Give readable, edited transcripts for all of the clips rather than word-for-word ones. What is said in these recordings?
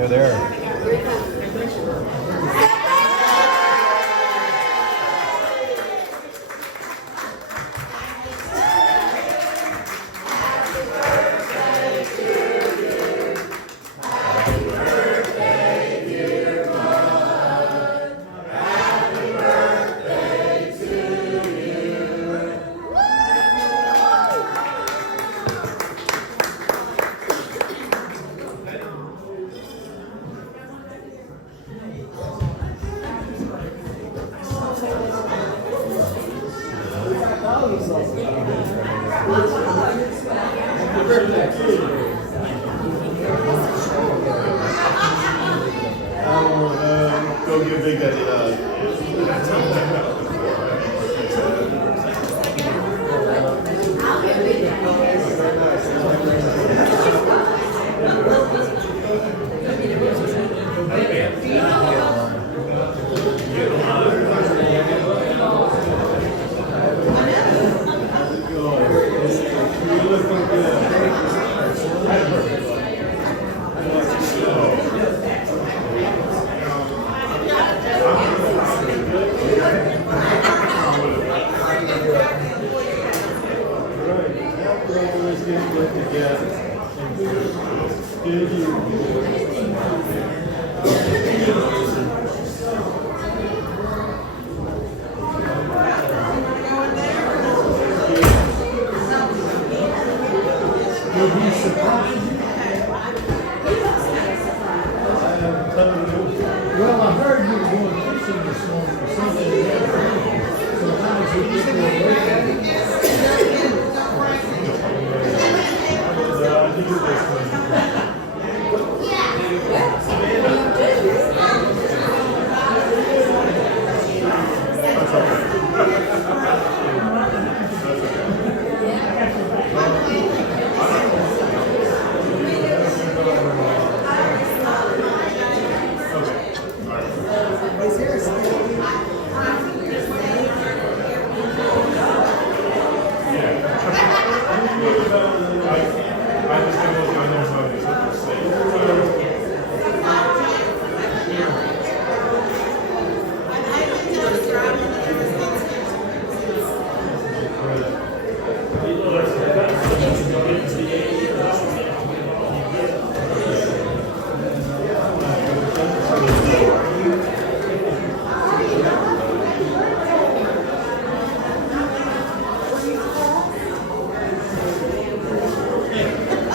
They're there. Go give Big Daddy a hug. Well, I heard you were going fishing this morning or something. So how did you get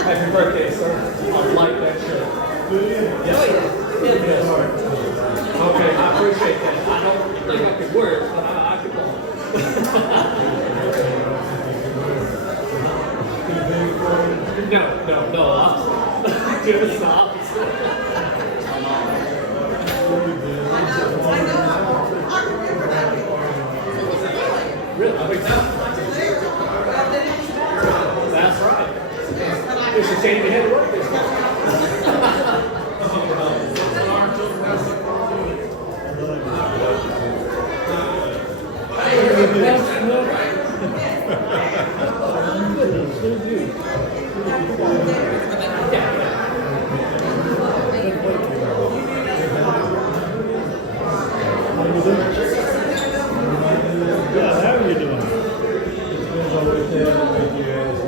Happy birthday, sir. I like that shirt. Yes, sir. Yes. Okay, I appreciate that. I don't think I could wear it, but I could go. No. Just the opposite. Really? I think that's right. It's a shame we had to work this way. Yeah, how are you doing? It depends on what day of the week you ask.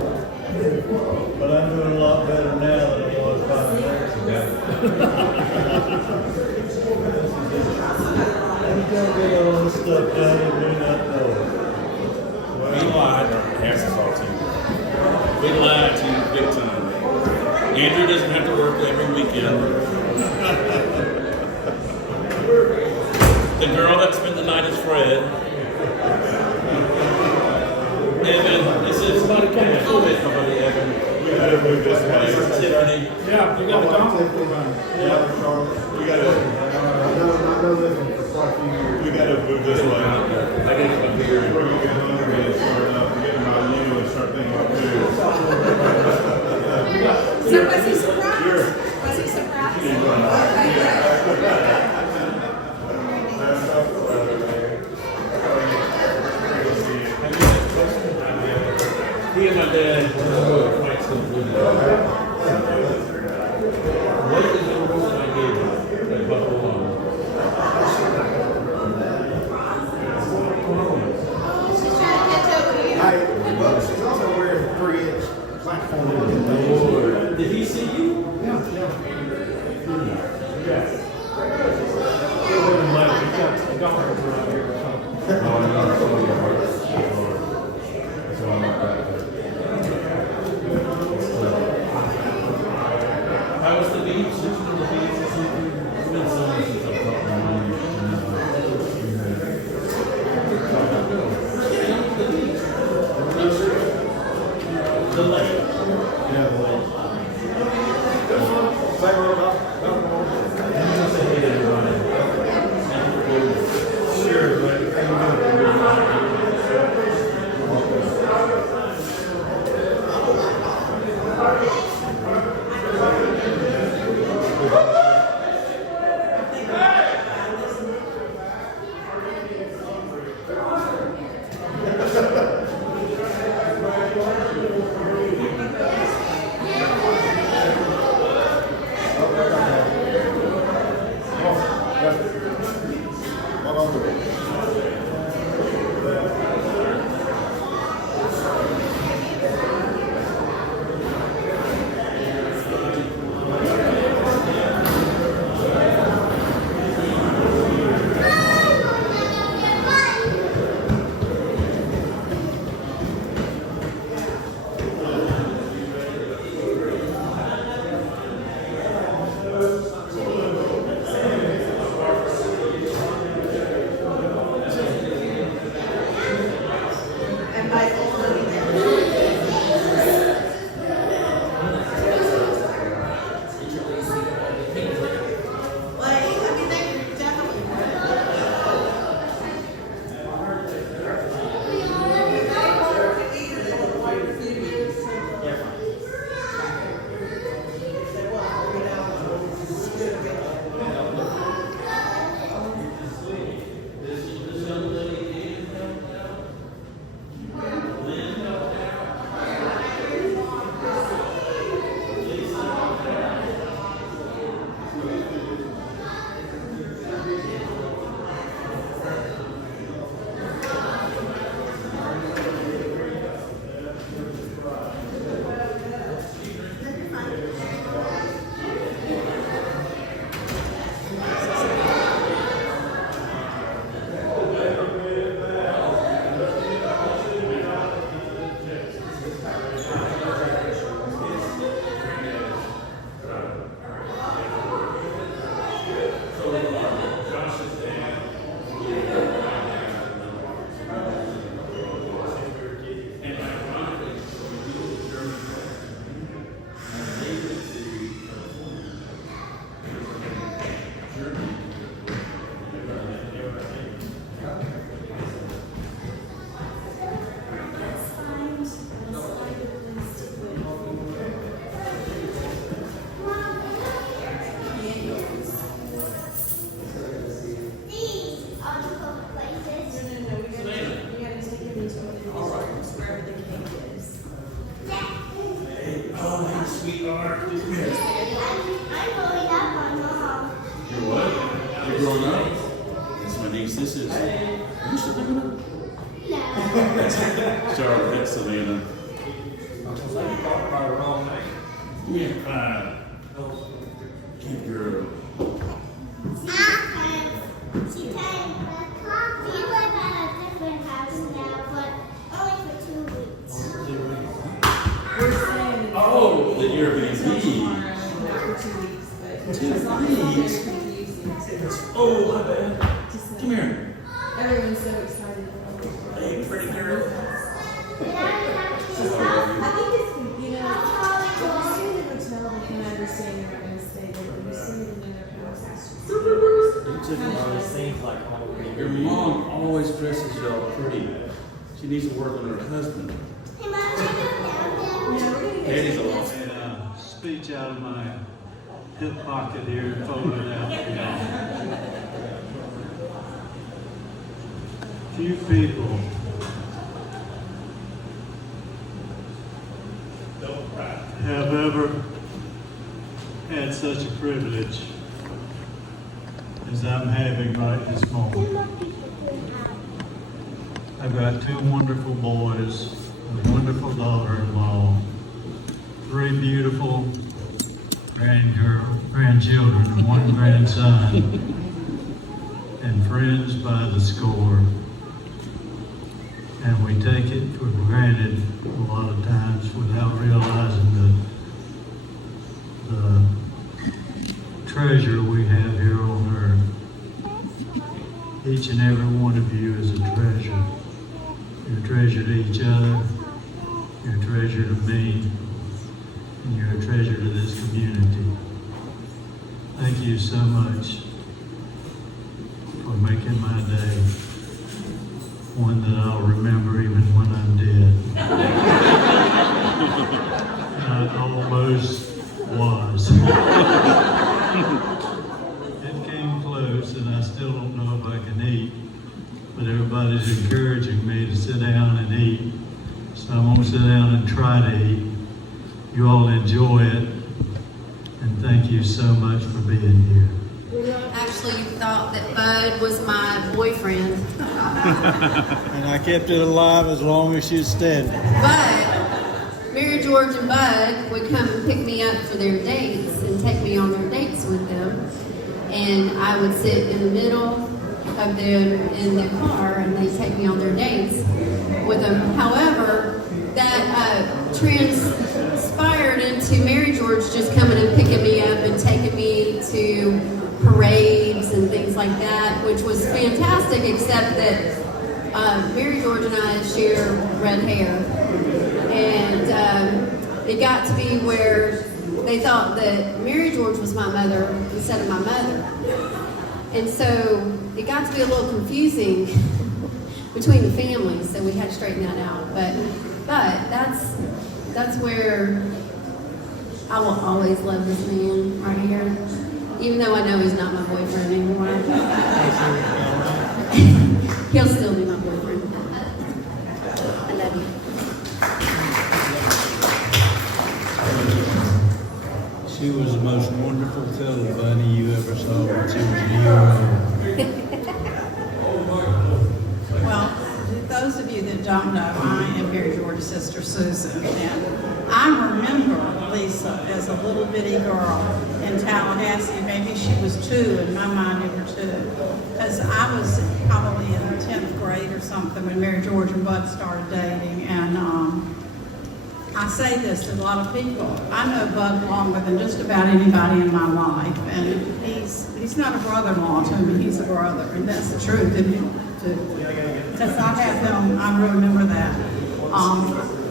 But I'm doing a lot better now than I was 5 minutes ago. I'm gonna get all this stuff done and do not know it. We lied. Answers all to you. We lied to you big time. Andrew doesn't have to work every weekend. The girl that spent the night is Fred. Evan, this is somebody coming to it. Somebody, Evan. We gotta move this way. Tiffany. Yeah, you got the conflict. Yeah. We gotta move this way. I need to come here. Before you get hungry and start up, getting my you and start thinking about food. So was he surprised? Was he surprised? He and my dad fight some food. What is the rule? Did he see you? How was the beach? Did you go to the beach or something? It's been so long since I've talked to you. The lake. Yeah, the lake. Sure, but how you doing? Sweetheart. I'm growing up on mom. You're what? You're growing up? That's my niece. This is. Are you still living up? No. That's Charlotte. That's Savannah. Yeah, fine. Good girl. She came. We live at a different house now, but only for 2 weeks. We're saying it's Oh, the Airbnb. not for 2 weeks, but 2 as long as weeks? they're confusing too. Oh, my bad. Just Come here. everyone's so excited. Hey, pretty girl. Did I have to I think it's, you know, when you stay in a hotel, they can understand you're not going to stay there, but you stay in another house, it's just Your mom always dresses y'all pretty. She needs to work on her husband. Hey, Mom, I Daddy's a lot. And speech out of my hip pocket here and fold it out. Few people have ever had such a privilege as I'm having right this moment. I've got 2 wonderful boys, a wonderful daughter-in-law, three beautiful grandchildren and one grandson, and friends by the score. And we take it for granted a lot of times without realizing the treasure we have here on earth. Each and every one of you is a treasure. You're a treasure to each other, you're a treasure to me, and you're a treasure to this community. Thank you so much for making my day one that I'll remember even when I'm dead. I almost was. It came close, and I still don't know if I can eat, but everybody's encouraging me to sit down and eat, so I'm going to sit down and try to eat. You all enjoy it, and thank you so much for being here. Actually thought that Bud was my boyfriend. And I kept it alive as long as she was standing. But Mary George and Bud would come and pick me up for their dates and take me on their dates with them. And I would sit in the middle of them in the car and they'd take me on their dates with them. However, that transpired into Mary George just coming and picking me up and taking me to parades and things like that, which was fantastic, except that Mary George and I share red hair. And it got to be where they thought that Mary George was my mother instead of my mother. And so it got to be a little confusing between the families, so we had to straighten that out. But that's where I will always love this man right here, even though I know he's not my boyfriend anymore. He'll still be my boyfriend. I love you. She was the most wonderful cuddle bunny you ever saw when she was a year old. Well, those of you that don't know, I am Mary George's sister Susan, and I remember Lisa as a little bitty girl in Tallahassee. Maybe she was 2, in my mind you were 2, because I was probably in the 10th grade or something when Mary George and Bud started dating, and I say this to a lot of people. I know Bud longer than just about anybody in my life, and he's not a brother-in-law to me, he's a brother, and that's the truth, isn't it? Because I have them, I remember that.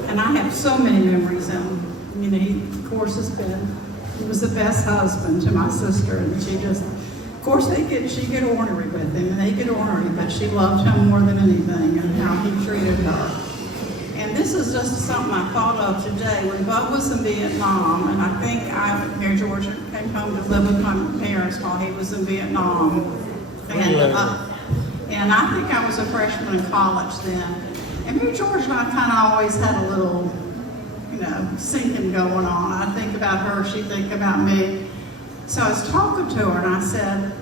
And I have so many memories, and you know, he was the best husband to my sister, and she just, of course, she'd get ornery with him, and they get ornery, but she loved him more than anything, and how he treated her. And this is just something I thought of today. When Bud was in Vietnam, and I think Mary George came home to live with my parents while he was in Vietnam. And I think I was a freshman in college then. And Mary George and I kind of always had a little, syncing going on. I think about her, she'd think about me. So I was talking to her and I said,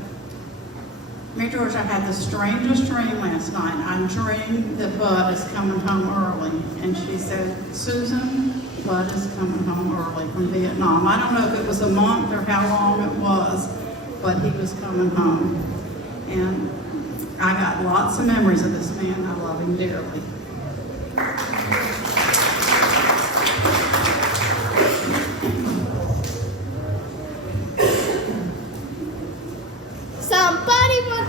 Mary George, I had the strangest dream last night. I dreamed that Bud is coming home early. And she said, Susan, Bud is coming home early from Vietnam. I don't know if it was a month or how long it was, but he was coming home. And I got lots of memories of this man. I love him dearly. Somebody want...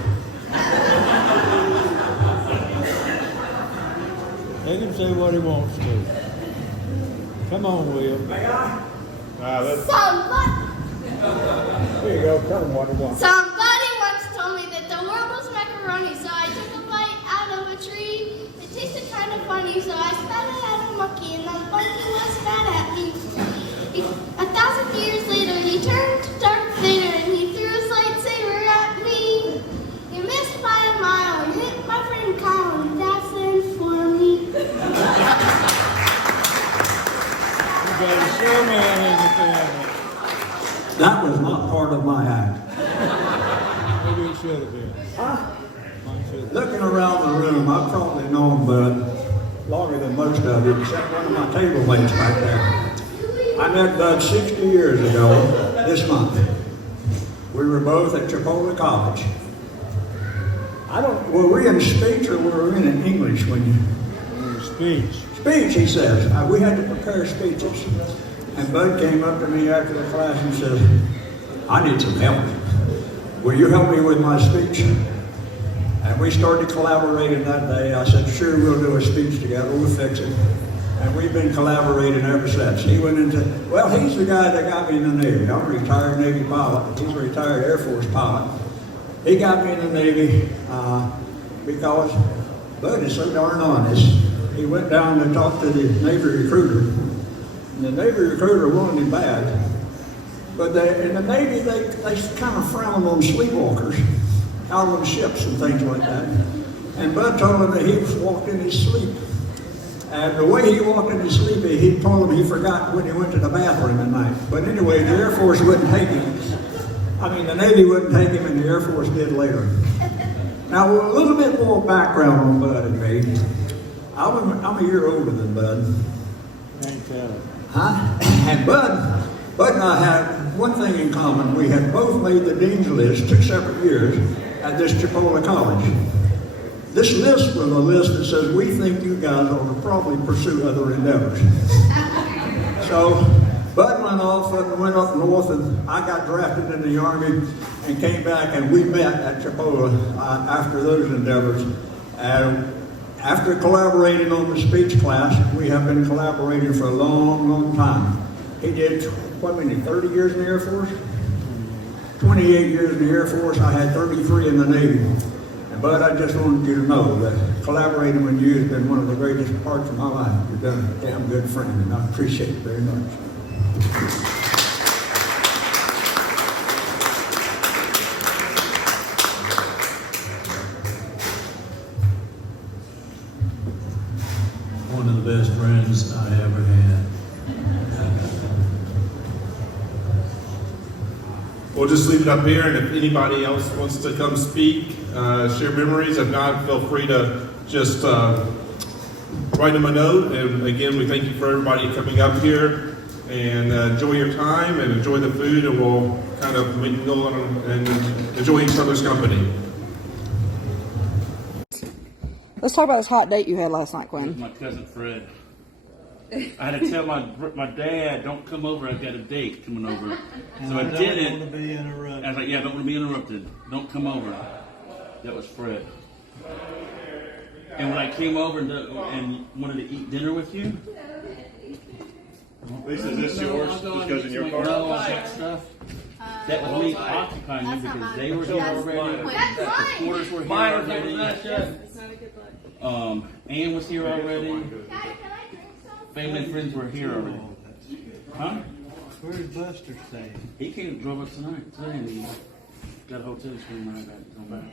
Let him say what he wants to. Come on, Will. Somebody... Here you go. Tell him what he wants. Somebody once told me that the world was macaroni, so I took a bite out of a tree. It tasted kind of funny, so I spat it at a monkey, and the monkey was mad at me. 1,000 years later, he turned to Darth Vader, and he threw his lightsaber at me. He missed by a mile and hit my friend Kyle, and that's in for me. You got a showman in the family. That was not part of my act. Maybe it should have been. Looking around the room, I've probably known Bud longer than most of you, except one of my table mates back there. I met Bud 60 years ago this month. We were both at Chipola College. Were we in speech or were we in English when you? Speech. Speech, he says. We had to prepare speeches. And Bud came up to me after the class and said, I need some help. Will you help me with my speech? And we started collaborating that day. I said, sure, we'll do a speech together. We'll fix it. And we've been collaborating ever since. He went into, well, he's the guy that got me in the Navy. I'm a retired Navy pilot. He's a retired Air Force pilot. He got me in the Navy because Bud is so darn honest. He went down to talk to the Navy recruiter. And the Navy recruiter wanted him bad. But in the Navy, they kind of frown on sleepwalkers out on ships and things like that. And Bud told him that he walked in his sleep. And the way he walked in his sleep, he told him he forgot when he went to the bathroom at night. But anyway, the Air Force wouldn't take him. The Navy wouldn't take him, and the Air Force did later. Now, a little bit more background on Bud and me. I'm a year older than Bud. Ain't that it? Huh? And Bud and I had one thing in common. We had both made the Dean's List 2 separate years at this Chipola College. This list was a list that says, we think you guys ought to probably pursue other endeavors. So Bud went off and went up north, and I got drafted in the Army and came back, and we met at Chipola after those endeavors. And after collaborating on the speech class, we have been collaborating for a long, long time. He did, 30 years in the Air Force? 28 years in the Air Force. I had 33 in the Navy. But I just wanted you to know that collaborating with you has been one of the greatest parts of my life. You've been a damn good friend, and I appreciate it very much. One of the best friends I ever had. We'll just leave it up here, and if anybody else wants to come speak, share memories, if not, feel free to just write them a note. And again, we thank you for everybody coming up here, and enjoy your time and enjoy the food, and we'll kind of mingle and enjoy each other's company. Let's talk about this hot date you had last night, Quinn. My cousin Fred. I had to tell my dad, don't come over, I've got a date coming over. So I didn't. Don't want to be interrupted. I was like, yeah, I don't want to be interrupted. Don't come over. That was Fred. And when I came over and wanted to eat dinner with you. Lisa, is this yours? This goes in your car? No, all that stuff. That was me occupying you because they were here already. The quarters were here already. Ann was here already. Family and friends were here already. Huh? Where's Buster staying? He came and drove us today, and he got a hotel room right back.